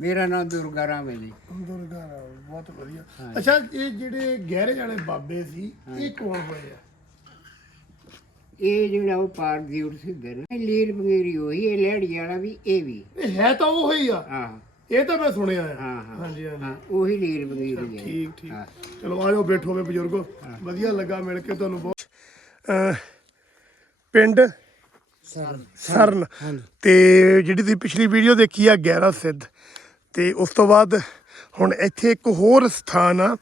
ਮੇਰਾ ਨਾਮ ਦੁਰਗਾ ਰਾਮ ਹੈ ਜੀ। ਦੁਰਗਾ ਰਾਮ, ਬਹੁਤ ਵਧੀਆ। ਅੱਛਾ ਇਹ ਜਿਹੜੇ ਗਹਿਰੇ ਵਾਲੇ ਬਾਬੇ ਸੀ ਇਹ ਕੌਣ ਹੋਏ ਆ? ਇਹ ਜਿਹੜਾ ਉਹ ਪਾਰ ਦੀ ਉਰ ਸਿੱਧੇ ਨੇ ਇਹ ਲੀਰ ਬਗੇਰੀ ਹੋਈ ਇਹ ਲਹਿੜੀ ਵਾਲਾ ਵੀ ਇਹ ਵੀ। ਇਹ ਹੈ ਤਾਂ ਉਹ ਹੀ ਆ। ਹਾਂ ਇਹ ਤਾਂ ਮੈਂ ਸੁਣਿਆ ਆ। ਹਾਂ ਹਾਂ। ਹਾਂਜੀ ਹਾਂਜੀ। ਹਾਂ ਉਹੀ ਲੀਰ ਬਗੇਰੀ ਹੈ। ਠੀਕ ਠੀਕ। ਹਾਂ। ਚਲੋ ਆਜੋ ਬੈਠੋ ਵੇ ਬਜ਼ੁਰਗੋ। ਵਧੀਆ ਲੱਗਾ ਮਿਲ ਕੇ ਤੁਹਾਨੂੰ ਬਹੁਤ। ਅਹ, ਪਿੰਡ ਸਰਨ। ਤੇ ਜਿਹੜੀ ਤੁਸੀਂ ਪਿਛਲੀ ਵੀਡੀਓ ਦੇਖੀ ਆ ਗਹਿਰਾ ਸਿੱਧ। ਤੇ ਉਸ ਤੋਂ ਬਾਅਦ ਹੁਣ ਇੱਥੇ ਇੱਕ ਹੋਰ ਸਥਾਨ ਆ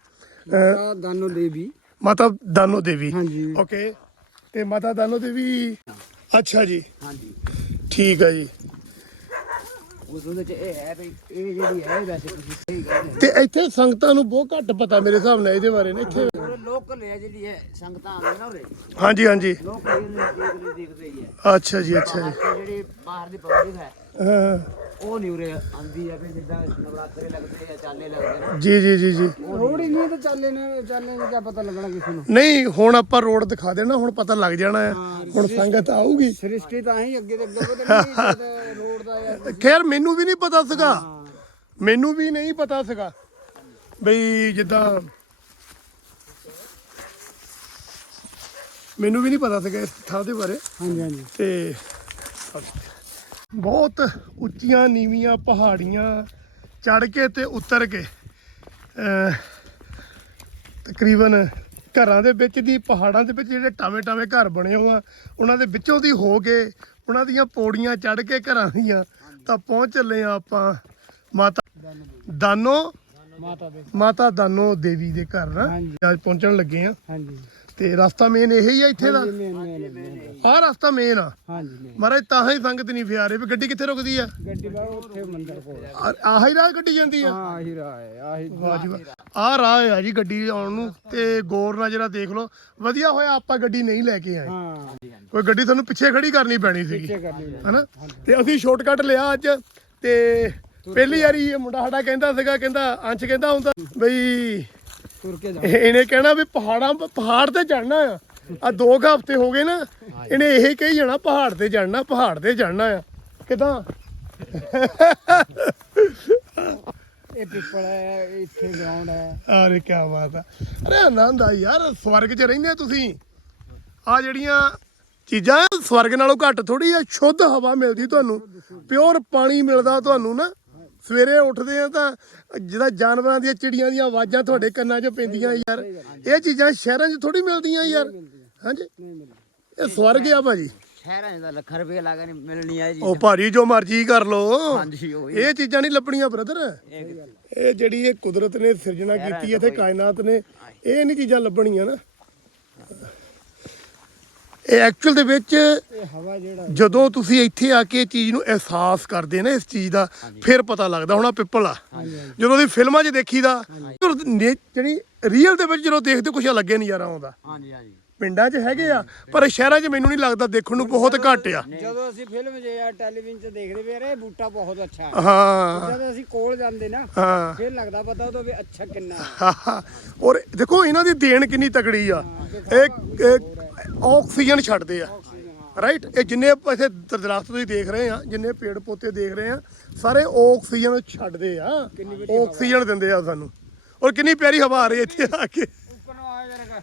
ਦਾਨੋ ਦੇਵੀ। ਮਾਤਾ ਦਾਨੋ ਦੇਵੀ। ਹਾਂਜੀ। ਓਕੇ ਤੇ ਮਾਤਾ ਦਾਨੋ ਦੇਵੀ? ਅੱਛਾ ਜੀ। ਹਾਂਜੀ। ਠੀਕ ਆ ਜੀ। ਉਸ ਉਹਦੇ ਚ ਇਹ ਹੈ ਵੀ ਇਹ ਜਿਹੜੀ ਹੈ ਵੈਸੇ ਤੁਸੀਂ ਸਹੀ ਕਹਿੰਦੇ ਤੇ ਇੱਥੇ ਸੰਗਤਾਂ ਨੂੰ ਬਹੁਤ ਘੱਟ ਪਤਾ ਮੇਰੇ ਹਿਸਾਬ ਨਾਲ ਇਹਦੇ ਬਾਰੇ ਨਾ ਇੱਥੇ। ਹੋ ਲੋਕਲ ਹੈ ਜਿਹੜੀ ਹੈ ਸੰਗਤਾਂ ਆਉਂਦੀਆਂ ਨਾ ਉਰੇ। ਹਾਂਜੀ ਹਾਂਜੀ। ਦੇਖਦੇ ਹੀ ਹੈ। ਅੱਛਾ ਜੀ ਅੱਛਾ ਜੀ। ਬਾਹਰ ਤੇ ਜਿਹੜੀ ਬਾਹਰ ਦੀ ਪਬਲਿਕ ਹੈ ਹਾਂ, ਉਹ ਨਹੀਂ ਉਰੇ ਆਂਦੀ ਹੈ ਵੀ ਜਿੱਦਾਂ ਨਵਰਾਤਰੇ ਲੱਗਦੇ ਆ ਚਾਲੇ ਲੱਗਦੇ ਨੇ। ਜੀ ਜੀ ਜੀ ਜੀ। ਰੋੜ ਹੀ ਨਹੀਂ ਤਾਂ ਚੱਲੇ ਨੇ ਚੱਲੇ ਨੇ ਕਿਆ ਪਤਾ ਲੱਗਣਾ ਕਿਸੇ ਨੂੰ। ਨਹੀਂ ਹੁਣ ਆਪਾਂ ਰੋਡ ਦਿਖਾ ਦੇਣਾ ਹੁਣ ਪਤਾ ਲੱਗ ਜਾਣਾ ਹੈ। ਹੁਣ ਸੰਗਤ ਆਊਗੀ। ਸ੍ਰਿਸ਼ਟੀ ਤਾਂ ਹੀ ਅੱਗੇ ਤੇ ਅੱਗੇ ਵਧਣੀ ਨਹੀਂ ਰੋਡ ਦਾ ਯਾਰ ਖੈਰ ਮੈਨੂੰ ਵੀ ਨਹੀਂ ਪਤਾ ਸੀਗਾ। ਮੈਨੂੰ ਵੀ ਨਹੀਂ ਪਤਾ ਸੀਗਾ ਬਈ ਜਿੱਦਾਂ ਮੈਨੂੰ ਵੀ ਨਹੀਂ ਪਤਾ ਸੀਗਾ ਇਸ ਥਾਂ ਦੇ ਬਾਰੇ। ਹਾਂਜੀ ਹਾਂਜੀ। ਤੇ ਬਹੁਤ ਉੱਚੀਆਂ ਨੀਵੀਆਂ ਪਹਾੜੀਆਂ ਚੜ ਕੇ ਤੇ ਉਤਰ ਕੇ ਤਕਰੀਬਨ ਘਰਾਂ ਦੇ ਵਿੱਚ ਦੀ ਪਹਾੜਾਂ ਦੇ ਵਿੱਚ ਜਿਹੜੇ ਟਾਵੇਂ ਟਾਵੇਂ ਘਰ ਬਣੇ ਆ ਉਹਨਾਂ ਦੇ ਵਿੱਚੋਂ ਦੀ ਹੋ ਕੇ ਉਹਨਾਂ ਦੀਆਂ ਪੌੜੀਆਂ ਚੜ ਕੇ ਘਰਾਂ ਦੀਆਂ ਤਾਂ ਪਹੁੰਚ ਚੱਲੇ ਆ ਆਪਾਂ ਮਾਤਾ ਦਾਨੋ ਮਾਤਾ ਦੇ। ਮਾਤਾ ਦਾਨੋ ਦੇਵੀ ਦੇ ਘਰ। ਨਾ। ਅੱਜ ਪਹੁੰਚਣ ਲੱਗੇ ਆ ਹਾਂਜੀ। ਤੇ ਰਸਤਾ ਮੇਨ ਇਹੀ ਹੀ ਆ ਇੱਥੇ ਦਾ? ਆਹ ਰਸਤਾ। ਮੇਨ ਆ? ਹਾਂਜੀ ਮਹਾਰਾਜ ਤਾਂ ਹੀ ਸੰਗਤ ਨਹੀਂ ਫਿਆਰੇ ਵੀ ਗੱਡੀ ਕਿੱਥੇ ਰੁਕਦੀ ਆ? ਗੱਡੀ ਦਾ ਉੱਥੇ ਮੰਦਰ ਕੋਲ। ਆ- ਆਹ ਹੀ ਰਾਹ ਗੱਡੀ ਜਾਂਦੀ ਆ? ਹਾਂ ਆਹੀ ਰਾਹ ਹੈ ਆਹੀ ਵਾਹ ਜੀ ਵਾਹ। ਆਹ ਰਾਹ ਆ ਜੀ ਗੱਡੀ ਆਉਣ ਨੂੰ ਤੇ ਗੌਰ ਨਾਲ ਜਿਹੜਾ ਦੇਖ ਲਓ। ਵਧੀਆ ਹੋਇਆ ਆਪਾਂ ਗੱਡੀ ਨਹੀਂ ਲੈ ਕੇ ਆਏ। ਕੋਈ ਗੱਡੀ ਤੁਹਾਨੂੰ ਪਿੱਛੇ ਖੜੀ ਕਰਨੀ ਪੈਣੀ ਸੀਗੀ। ਹਨਾ? ਤੇ ਅਸੀਂ ਸ਼ਾਰਟਕਟ ਲਿਆ ਅੱਜ ਤੇ ਪਹਿਲੀ ਵਾਰੀ ਇਹ ਮੁੰਡਾ ਸਾਡਾ ਕਹਿੰਦਾ ਸੀਗਾ ਕਹਿੰਦਾ ਅੰਸ਼ ਕਹਿੰਦਾ ਹੁੰਦਾ ਬਈ ਤੁਰ ਕੇ ਇਹਨੇ ਕਹਿਣਾ ਵੀ ਪਹਾੜਾਂ ਪਹਾੜ ਤੇ ਚੜਨਾ ਆ। ਆ ਦੋ ਕੁ ਹਫ਼ਤੇ ਹੋ ਗਏ ਨਾ ਇਹਨੇ ਇਹ ਕਹੀ ਜਾਣਾ ਪਹਾੜ ਤੇ ਚੜਨਾ ਪਹਾੜ ਤੇ ਚੜਨਾ ਆ। ਕਿਦਾਂ? ਇਹ ਪਿੱਪਲ ਹੈ ਇੱਥੇ ਗਰਾਊਂਡ ਹੈ। ਅਰੇ ਕੀ ਬਾਤ ਆ। ਅਰੇ ਆਨੰਦ ਆ ਯਾਰ ਸਵਰਗ 'ਚ ਰਹਿੰਦੇ ਤੁਸੀਂ। ਆ ਜਿਹੜੀਆਂ ਚੀਜ਼ਾਂ ਸਵਰਗ ਨਾਲੋਂ ਘੱਟ ਥੋੜੀ ਆ ਸ਼ੁੱਧ ਹਵਾ ਮਿਲਦੀ ਤੁਹਾਨੂੰ ਪਿਓਰ ਪਾਣੀ ਮਿਲਦਾ ਤੁਹਾਨੂੰ ਨਾ। ਸਵੇਰੇ ਉੱਠਦੇ ਆ ਤਾਂ ਜਿਹਦਾ ਜਾਨਵਰਾਂ ਦੀਆਂ ਚਿੜੀਆਂ ਦੀਆਂ ਆਵਾਜ਼ਾਂ ਤੁਹਾਡੇ ਕੰਨਾਂ 'ਚ ਪੈਂਦੀਆਂ ਯਾਰ। ਇਹ ਚੀਜ਼ਾਂ ਸ਼ਹਿਰਾਂ 'ਚ ਥੋੜੀ ਮਿਲਦੀਆਂ ਯਾਰ। ਹਾਂਜੀ? ਇਹ ਸਵਰਗ ਆ ਭਾਜੀ। ਸ਼ਹਿਰਾਂ 'ਚ ਤਾਂ ਲੱਖਾਂ ਰੁਪਏ ਲਾ ਕੇ ਮਿਲਣੀ ਆ ਜੀ। ਉਹ ਭਾਰੀ ਜੋ ਮਰਜ਼ੀ ਕਰ ਲੋ ਇਹ ਚੀਜ਼ਾਂ ਨਹੀਂ ਲੱਭਣੀਆਂ ਬ੍ਰਦਰ। ਇਹ ਜਿਹੜੀ ਇਹ ਕੁਦਰਤ ਨੇ ਸਿਰਜਣਾ ਕੀਤੀ ਤੇ ਕਾਇਨਾਤ ਨੇ ਇਹ ਨਹੀਂ ਚੀਜ਼ਾਂ ਲੱਭਣੀਆਂ ਨਾ। ਇਹ ਐਕਚੁਅਲ ਦੇ ਵਿੱਚ ਜਦੋਂ ਤੁਸੀਂ ਇੱਥੇ ਆ ਕੇ ਚੀਜ਼ ਨੂੰ ਅਹਿਸਾਸ ਕਰਦੇ ਨਾ ਇਸ ਚੀਜ਼ ਦਾ ਫਿਰ ਪਤਾ ਲੱਗਦਾ ਹੁਣ ਆਹ ਪਿੱਪਲ ਆ। ਜਦੋਂ ਦੀ ਫਿਲਮਾਂ 'ਚ ਦੇਖੀਦਾ ਜਿਹੜੀ ਰੀਅਲ ਦੇ ਵਿੱਚ ਜਦੋਂ ਦੇਖਦੇ ਕੁਛ ਲੱਗੇ ਨਜ਼ਾਰਾ ਆਉਂਦਾ। ਹਾਂਜੀ ਹਾਂਜੀ। ਪਿੰਡਾਂ 'ਚ ਹੈਗੇ ਆ ਪਰ ਸ਼ਹਿਰਾਂ 'ਚ ਮੈਨੂੰ ਨਹੀਂ ਲੱਗਦਾ ਦੇਖਣ ਨੂੰ ਬਹੁਤ ਘੱਟ ਆ। ਜਦੋਂ ਅਸੀਂ ਫਿਲਮ 'ਚ ਜਾਂ ਟੈਲੀਵਿਜ਼ਨ 'ਚ ਦੇਖਦੇ ਵੀ ਇਹ ਬੂਟਾ ਬਹੁਤ ਅੱਛਾ ਹੈ। ਹਾਂ। ਜਦੋਂ ਅਸੀਂ ਕੋਲ ਜਾਂਦੇ ਨਾ ਹਾਂ। ਫਿਰ ਲੱਗਦਾ ਪਤਾ ਉਦੋਂ ਵੀ ਅੱਛਾ ਕਿੰਨਾ ਹੈ। ਔਰ ਦੇਖੋ ਇਹਨਾਂ ਦੀ ਦੇਣ ਕਿੰਨੀ ਤਕੜੀ ਆ। ਇਹ ਆਕਸੀਜਨ ਛੱਡਦੇ ਆ। ਰਾਈਟ ਇਹ ਜਿੰਨੇ ਇੱਥੇ ਦਰ- ਦਰਖਤ ਤੁਸੀਂ ਦੇਖ ਰਹੇ ਆ ਜਿੰਨੇ ਪੇੜ ਪੌਤੇ ਦੇਖ ਰਹੇ ਆ ਸਾਰੇ ਆਕਸੀਜਨ ਛੱਡਦੇ ਆ। ਆਕਸੀਜਨ ਦਿੰਦੇ ਆ ਸਾਨੂੰ। ਔਰ ਕਿੰਨੀ ਪਿਆਰੀ ਹਵਾ ਆ ਰਹੀ ਇੱਥੇ ਆ ਕੇ। ਉੱਪਰ ਨੂੰ ਆਇਓ ਜਰਾ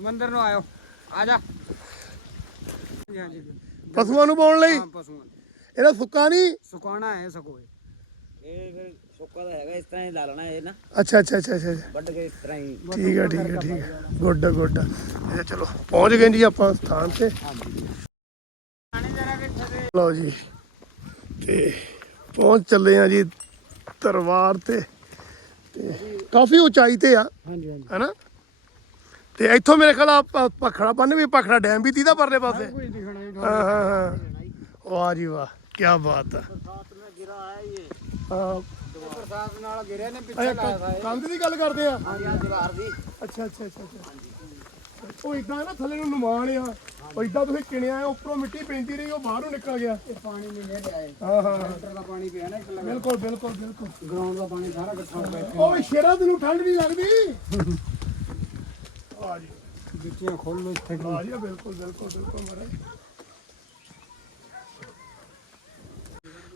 ਮੰਦਰ ਨੂੰ ਆਇਓ। ਆ ਜਾ। ਪਸ਼ੂਆਂ ਨੂੰ ਪਾਉਣ ਲਈ। ਪਸ਼ੂਆਂ ਇਹਦਾ ਸੁੱਕਾ ਨਹੀਂ। ਸੁਕਾਣਾ ਹੈ ਸਕੋਏ ਇਹ ਫਿਰ ਸੁੱਕਾ ਤਾਂ ਹੈਗਾ ਇਸ ਤਰ੍ਹਾਂ ਹੀ ਲਾ ਲੈਣਾ ਇਹ ਨਾ। ਅੱਛਾ ਅੱਛਾ ਅੱਛਾ ਅੱਛਾ ਅੱਛਾ। ਵੱਢ ਕੇ ਇਸ ਤਰ੍ਹਾਂ ਹੀ। ਠੀਕ ਹੈ ਠੀਕ ਹੈ ਠੀਕ ਹੈ ਗੁੱਡ ਗੁੱਡ। ਅੱਛਾ ਚਲੋ ਪਹੁੰਚ ਗਏ ਜੀ ਆਪਾਂ ਸਥਾਨ ਤੇ। ਲਓ ਜੀ ਤੇ ਪਹੁੰਚ ਚੱਲੇ ਆ ਜੀ ਦਰਬਾਰ ਤੇ। ਤੇ ਕਾਫੀ ਉਚਾਈ ਤੇ ਆ ਹਾਂਜੀ ਹਾਂਜੀ। ਹੈਨਾ? ਤੇ ਇੱਥੋਂ ਮੇਰੇ ਖਿਆਲ ਆ ਪਖੜਾ ਬੰਨ ਵੀ ਪਖੜਾ ਡੈਮ ਵੀ ਤੀਦਾ ਪਰਲੇ ਪਾਸੇ? ਹੀ ਹਾਂ ਵਾਹ ਜੀ ਵਾਹ ਕੀ ਬਾਤ ਹੈ ਹਾਂ। ਨਾਲ ਗਿਰਿਆ ਨੇ ਪਿੱਛੇ ਅੱਛਾ, ਲਾਇਆ ਕ- ਕੰਧ ਦੀ ਗੱਲ ਕਰਦੇ ਆ? ਹਾਂਜੀ ਹਾਂ ਦੀਵਾਰ ਦੀ। ਅੱਛਾ ਅੱਛਾ ਅੱਛਾ ਅੱਛਾ। ਉਹ ਇਦਾਂ ਨਾ ਥੱਲੇ ਨੂੰ ਨਿਮਾਣ ਆ। ਉਹ ਇਦਾਂ ਤੁਸੀਂ ਕਿਣਿਆ ਉੱਪਰੋਂ ਮਿੱਟੀ ਪੈਂਦੀ ਰਹੀ ਉਹ ਬਾਹਰੋਂ ਨਿਕਲ ਗਿਆ। ਇਹ ਪਾਣੀ ਨਹੀਂ ਲੈ ਲਿਆਏ ਹਾਂ ਹਾਂ ਮੋਟਰ ਦਾ ਪਾਣੀ ਪਿਆ ਨਾ ਇੱਕ ਲਗਾ। ਬਿਲਕੁਲ ਬਿਲਕੁਲ ਬਿਲਕੁਲ। ਗਰਾਊਂਡ ਦਾ ਪਾਣੀ ਸਾਰਾ ਇਕੱਠਾ ਹੋ ਗਿਆ। ਉਹ ਵੀ ਸ਼ੇਰਾਂ ਤੈਨੂੰ ਠੰਡ ਨਹੀਂ ਲੱਗਦੀ? ਆ ਜੀ। ਜੁੱਤੀਆਂ ਖੋਲ ਲੋ ਇੱਥੇ। ਆ ਜੀ ਬਿਲਕੁਲ ਬਿਲਕੁਲ ਬਿਲਕੁਲ ਮਹਾਰਾਜ।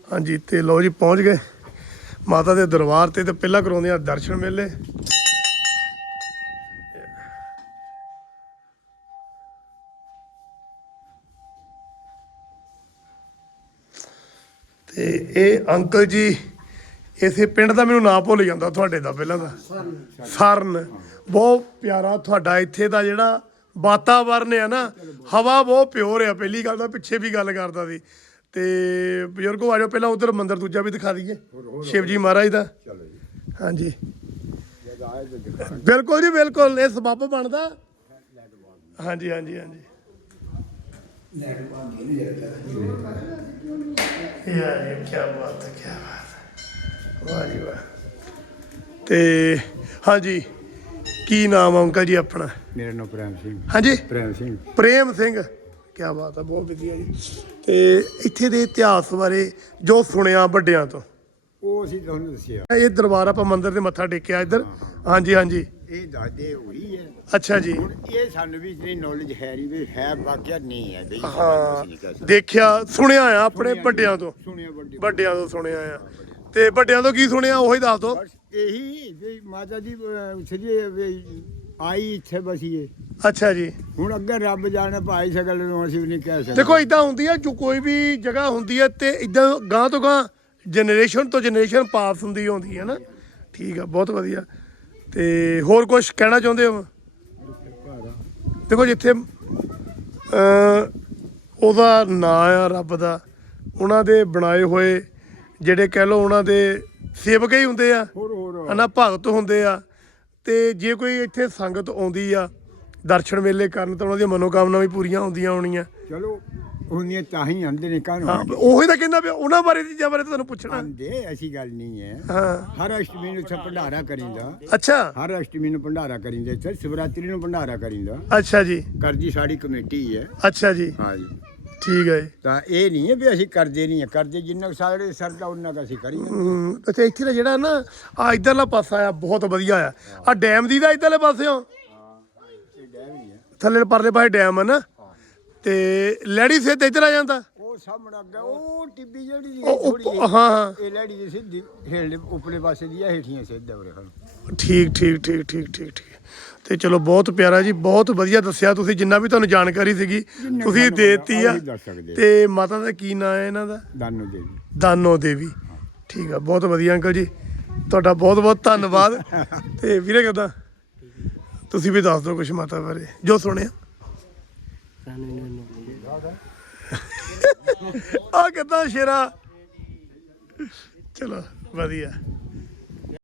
ਹਾਂਜੀ ਤੇ ਲੋ ਜੀ ਪਹੁੰਚ ਗਏ। ਮਾਤਾ ਦੇ ਦਰਬਾਰ ਤੇ ਤੇ ਪਹਿਲਾਂ ਕਰਾਉਂਦੇ ਆ ਦਰਸ਼ਨ ਮੇਲੇ। ਤੇ ਇਹ ਅੰਕਲ ਜੀ ਇਸੇ ਪਿੰਡ ਦਾ ਮੈਨੂੰ ਨਾਂ ਭੁੱਲ ਜਾਂਦਾ ਤੁਹਾਡੇ ਦਾ ਪਹਿਲਾਂ ਦਾ। ਸਰਨ। ਬਹੁਤ ਪਿਆਰਾ ਤੁਹਾਡਾ ਇੱਥੇ ਦਾ ਜਿਹੜਾ ਵਾਤਾਵਰਨ ਹੈ ਨਾ, ਹਵਾ ਬਹੁਤ ਪਿਓਰ ਆ, ਪਹਿਲੀ ਗੱਲ ਤਾਂ ਪਿੱਛੇ ਵੀ ਗੱਲ ਕਰਦਾ ਸੀ। ਤੇ ਬਜ਼ੁਰਗੋ ਆਜੋ ਪਹਿਲਾਂ ਉਧਰ ਮੰਦਿਰ ਦੂਜਾ ਵੀ ਦਿਖਾ ਦਈਏ। ਸ਼ਿਵ ਜੀ ਮਹਾਰਾਜ ਦਾ। ਹਾਂਜੀ। ਬਿਲਕੁਲ ਜੀ ਬਿਲਕੁਲ ਇਹ ਸਬੱਬ ਬਣਦਾ। ਹਾਂਜੀ ਹਾਂਜੀ ਹਾਂਜੀ। ਯਾਰ ਇਹ ਕੀ ਬਾਤ ਹੈ ਕੀ ਬਾਤ ਹੈ। ਵਾਹ ਜੀ ਵਾਹ। ਤੇ ਹਾਂਜੀ ਕੀ ਨਾਮ ਆ ਅੰਕਲ ਜੀ ਆਪਣਾ? ਮੇਰਾ ਨਾਮ ਪ੍ਰੇਮ ਸਿੰਘ। ਹਾਂਜੀ? ਪ੍ਰੇਮ ਸਿੰਘ। ਪ੍ਰੇਮ ਸਿੰਘ। ਕੀ ਬਾਤ ਹੈ ਬਹੁਤ ਵਧੀਆ ਜੀ। ਤੇ ਇੱਥੇ ਦੇ ਇਤਿਹਾਸ ਬਾਰੇ ਜੋ ਸੁਣਿਆ ਵੱਡਿਆਂ ਤੋਂ। ਉਹ ਅਸੀਂ ਤੁਹਾਨੂੰ ਦੱਸਿਆ। ਇਹ ਦਰਬਾਰ ਆਪਾਂ ਮੰਦਿਰ ਦੇ ਮੱਥਾ ਟੇਕਿਆ ਇੱਧਰ। ਹਾਂਜੀ ਹਾਂਜੀ। ਇਹ ਦਾਦੇ ਹੋਈ ਹੈ। ਅੱਛਾ ਜੀ। ਹੁਣ ਇਹ ਸਾਨੂੰ ਵੀ ਇਤਨੀ ਨੌਲੇਜ ਹੈ ਨਹੀਂ ਵੀ ਹੈ ਵਾਕਿਆ ਨਹੀਂ ਹੈ ਬਈ। ਹਾਂ ਦੇਖਿਆ ਸੁਣਿਆ ਆ ਆਪਣੇ ਵੱਡਿਆਂ ਤੋਂ। ਸੁਣਿਆ ਵੱਡੀ ਵੱਡਿਆਂ ਤੋਂ ਸੁਣਿਆ ਆ। ਤੇ ਵੱਡਿਆਂ ਤੋਂ ਕੀ ਸੁਣਿਆ ਉਹੀ ਦੱਸ ਦਿਓ। ਬਸ ਇਹੀ ਵੀ ਮਾਤਾ ਜੀ ਸਜੀ ਆਈ ਇੱਥੇ ਬਸੀਏ। ਅੱਛਾ ਜੀ। ਹੁਣ ਅੱਗੇ ਰੱਬ ਜਾਣੇ ਭਾਈ ਸਕਲ ਨੂੰ ਅਸੀਂ ਵੀ ਨਹੀਂ ਕਹਿ ਸਕਦੇ। ਦੇਖੋ ਇਦਾਂ ਹੁੰਦੀ ਹੈ ਜੋ ਕੋਈ ਵੀ ਜਗ੍ਹਾ ਹੁੰਦੀ ਹੈ ਤੇ ਇਦਾਂ ਗਾਂ ਤੋਂ ਗਾਂ ਜਨਰੇਸ਼ਨ ਤੋਂ ਜਨਰੇਸ਼ਨ ਪਾਸ ਹੁੰਦੀ ਹੁੰਦੀ ਹੈ ਨਾ। ਠੀਕ ਆ ਬਹੁਤ ਵਧੀਆ। ਤੇ ਹੋਰ ਕੁਝ ਕਹਿਣਾ ਚਾਹੁੰਦੇ ਹੋ? ਦੇਖੋ ਜਿੱਥੇ ਉਹਦਾ ਨਾਂ ਆ ਰੱਬ ਦਾ ਉਹਨਾਂ ਦੇ ਬਣਾਏ ਹੋਏ ਜਿਹੜੇ ਕਹਿ ਲਓ ਉਹਨਾਂ ਦੇ ਸੇਵਕ ਹੀ ਹੁੰਦੇ ਆ। ਹੋਰ ਹੋਰ। ਹਨਾ ਭਗਤ ਹੁੰਦੇ ਆ। ਤੇ ਜੇ ਕੋਈ ਇੱਥੇ ਸੰਗਤ ਆਉਂਦੀ ਆ ਦਰਸ਼ਨ ਮੇਲੇ ਕਰਨ ਤਾਂ ਉਹਨਾਂ ਦੀਆਂ ਮਨੋਕਾਮਨਾ ਵੀ ਪੂਰੀਆਂ ਹੁੰਦੀਆਂ ਹੋਣੀਆਂ। ਚਲੋ ਹੁੰਦੀਆਂ ਤਾਂ ਹੀ ਆਂਦੇ ਨੇ ਕਾਹਨੂੰ ਹਾਂ ਉਹੀ ਤਾਂ ਕਹਿੰਦਾ ਪਿਆ ਉਹਨਾਂ ਬਾਰੇ ਚੀਜ਼ਾਂ ਬਾਰੇ ਤੁਹਾਨੂੰ ਪੁੱਛਣਾ। ਆਂਦੇ ਐਸੀ ਗੱਲ ਨਹੀਂ ਹੈ। ਹਾਂ। ਹਰ ਅਸ਼ਟਮੀ ਨੂੰ ਇੱਥੇ ਭੰਡਾਰਾ ਕਰੀਂਦਾ। ਅੱਛਾ। ਹਰ ਅਸ਼ਟਮੀ ਨੂੰ ਭੰਡਾਰਾ ਕਰੀਂਦਾ ਇੱਥੇ ਸ਼ਿਵਰਾਤਰੀ ਨੂੰ ਭੰਡਾਰਾ ਕਰੀਂਦਾ। ਅੱਛਾ ਜੀ। ਕਰਦੀ ਸਾਡੀ ਕਮੇਟੀ ਹੈ। ਅੱਛਾ ਜੀ। ਹਾਂ ਜੀ। ਠੀਕ ਹੈ ਜੀ। ਤਾਂ ਇਹ ਨਹੀਂ ਹੈ ਵੀ ਅਸੀਂ ਕਰਦੇ ਨਹੀਂ ਹੈ। ਕਰਦੇ ਜਿੰਨਾ ਕੁ ਸਾਡੇ ਸਰਦਾ ਉਹਨਾਂ ਦਾ ਅਸੀਂ ਕਰੀਏ। ਹਮ, ਅੱਛਾ ਇੱਥੇ ਦਾ ਜਿਹੜਾ ਨਾ ਆ ਇਧਰਲਾ ਪਾਸਾ ਆ ਬਹੁਤ ਵਧੀਆ ਆ। ਆ ਡੈਮ ਦੀ ਦਾ ਇਧਰਲੇ ਪਾਸਿਓਂ ਇਹ ਡੈਮ ਹੀ ਹੈ। ਥੱਲੇ ਪਰਲੇ ਪਾਸੇ ਡੈਮ ਆ ਨਾ। ਤੇ ਲੈੜੀ ਸੇ ਇੱਧਰ ਆ ਜਾਂਦਾ? ਉਹ ਸਾਹਮਣੇ ਅੱਗੇ ਉਹ ਟਿੱਬੀ ਜਿਹੜੀ ਦੀ ਉਹ ਥੋੜੀ ਉੱਪ- ਹਾਂ ਹਾਂ। ਇਹ ਲੈੜੀ ਦੀ ਸਿੱਧੀ ਹੇਠਲੇ ਉਪਲੇ ਪਾਸੇ ਦੀ ਆ ਹੇਠੀਆਂ ਸਿੱਧਾ ਉਰੇ ਹਨ ਠੀਕ ਠੀਕ ਠੀਕ ਠੀਕ ਠੀਕ ਠੀਕ। ਤੇ ਚਲੋ ਬਹੁਤ ਪਿਆਰਾ ਜੀ ਬਹੁਤ ਵਧੀਆ ਦੱਸਿਆ ਤੁਸੀਂ ਜਿੰਨਾ ਵੀ ਤੁਹਾਨੂੰ ਜਾਣਕਾਰੀ ਸੀਗੀ ਤੁਸੀਂ ਸਾਨੂੰ ਦੇਤੀ ਆ। ਉਹੀ ਦੱਸ ਸਕਦੇ। ਤੇ ਮਾਤਾ ਦਾ ਕੀ ਨਾਂ ਹੈ ਇਹਨਾਂ ਦਾ? ਦਾਨੋ ਦੇਵੀ। ਦਾਨੋ ਦੇਵੀ। ਠੀਕ ਆ ਬਹੁਤ ਵਧੀਆ ਅੰਕਲ ਜੀ। ਤੁਹਾਡਾ ਬਹੁਤ ਬਹੁਤ ਧੰਨਵਾਦ। [LAUGHS] ਤੇ ਵੀਰੇ ਕਿਦਾਂ? ਤੁਸੀਂ ਵੀ ਦੱਸ ਦਿਓ ਕੁਝ ਮਾਤਾ ਬਾਰੇ। ਜੋ ਸੁਣਿਆ। ਆ ਕਿਦਾਂ ਸ਼ੇਰਾ? ਚਲੋ ਵਧੀਆ।